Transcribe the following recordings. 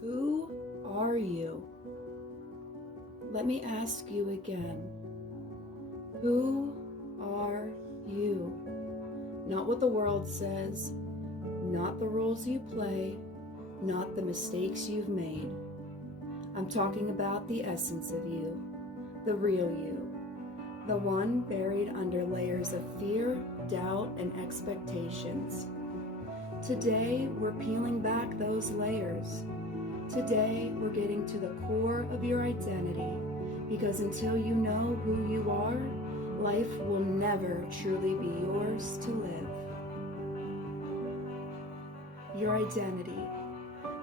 Who are you? Let me ask you again. Who are you? Not what the world says, not the roles you play, not the mistakes you've made. I'm talking about the essence of you, the real you, the one buried under layers of fear, doubt, and expectations. Today, we're peeling back those layers. Today, we're getting to the core of your identity, because until you know who you are, life will never truly be yours to live. Your identity,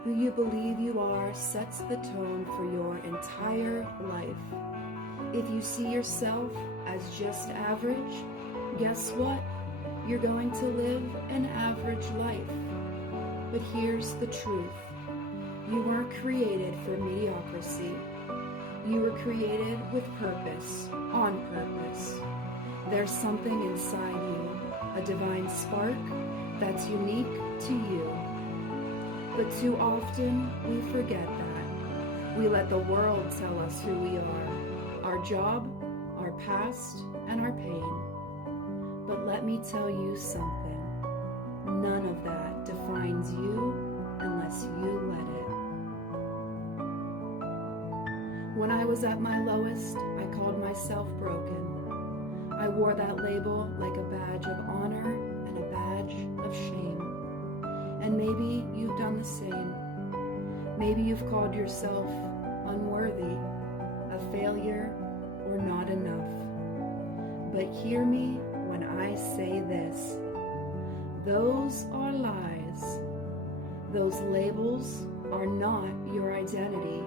who you believe you are, sets the tone for your entire life. If you see yourself as just average, guess what? You're going to live an average life. But here's the truth. You weren't created for mediocrity. You were created with purpose, on purpose. There's something inside you, a divine spark that's unique to you. But too often, we forget that. We let the world tell us who we are, our job, our past, and our pain. But let me tell you something. None of that defines you unless you let it. When I was at my lowest, I called myself broken. I wore that label like a badge of honor and a badge of shame. And maybe you've done the same. Maybe you've called yourself unworthy, a failure, or not enough. But hear me when I say this. Those are lies. Those labels are not your identity.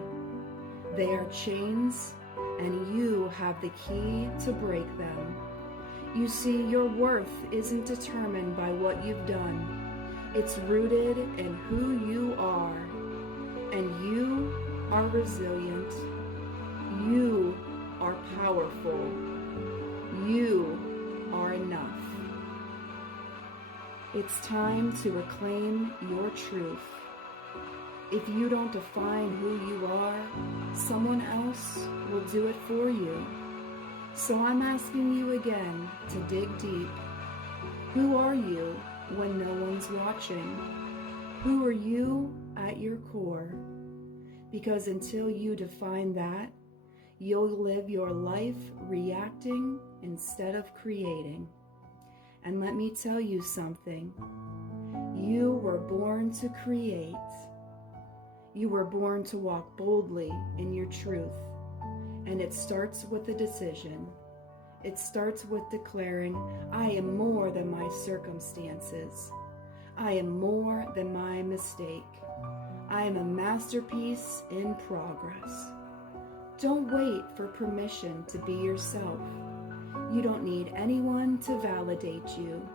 They are chains, and you have the key to break them. You see, your worth isn't determined by what you've done. It's rooted in who you are. And you are resilient. You are powerful. You are enough. It's time to reclaim your truth. If you don't define who you are, someone else will do it for you. So I'm asking you again to dig deep. Who are you when no one's watching? Who are you at your core? Because until you define that, you'll live your life reacting instead of creating. And let me tell you something. You were born to create. You were born to walk boldly in your truth. And it starts with a decision. It starts with declaring, I am more than my circumstances. I am more than my mistake. I am a masterpiece in progress. Don't wait for permission to be yourself. You don't need anyone to validate you.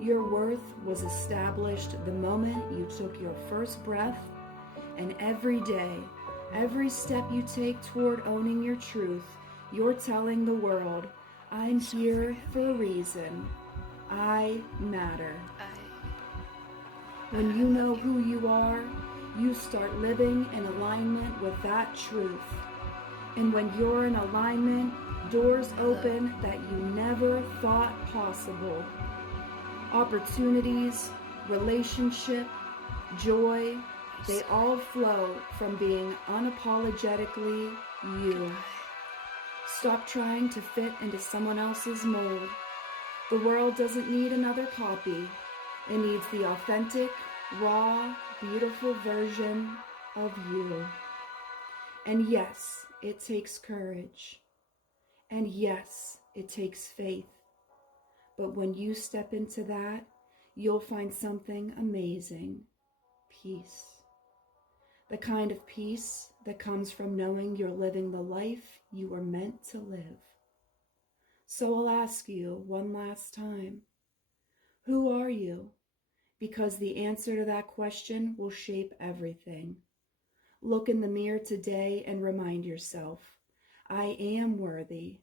Your worth was established the moment you took your first breath, and every day, every step you take toward owning your truth, you're telling the world, I'm here for a reason. I matter. When you know who you are, you start living in alignment with that truth. And when you're in alignment, doors open that you never thought possible. Opportunities, relationship, joy, they all flow from being unapologetically you. Stop trying to fit into someone else's mold. The world doesn't need another copy. It needs the authentic, raw, beautiful version of you. And yes, it takes courage. And yes, it takes faith. But when you step into that, you'll find something amazing. Peace. The kind of peace that comes from knowing you're living the life you were meant to live. So I'll ask you one last time, who are you? Because the answer to that question will shape everything. Look in the mirror today and remind yourself, I am worthy.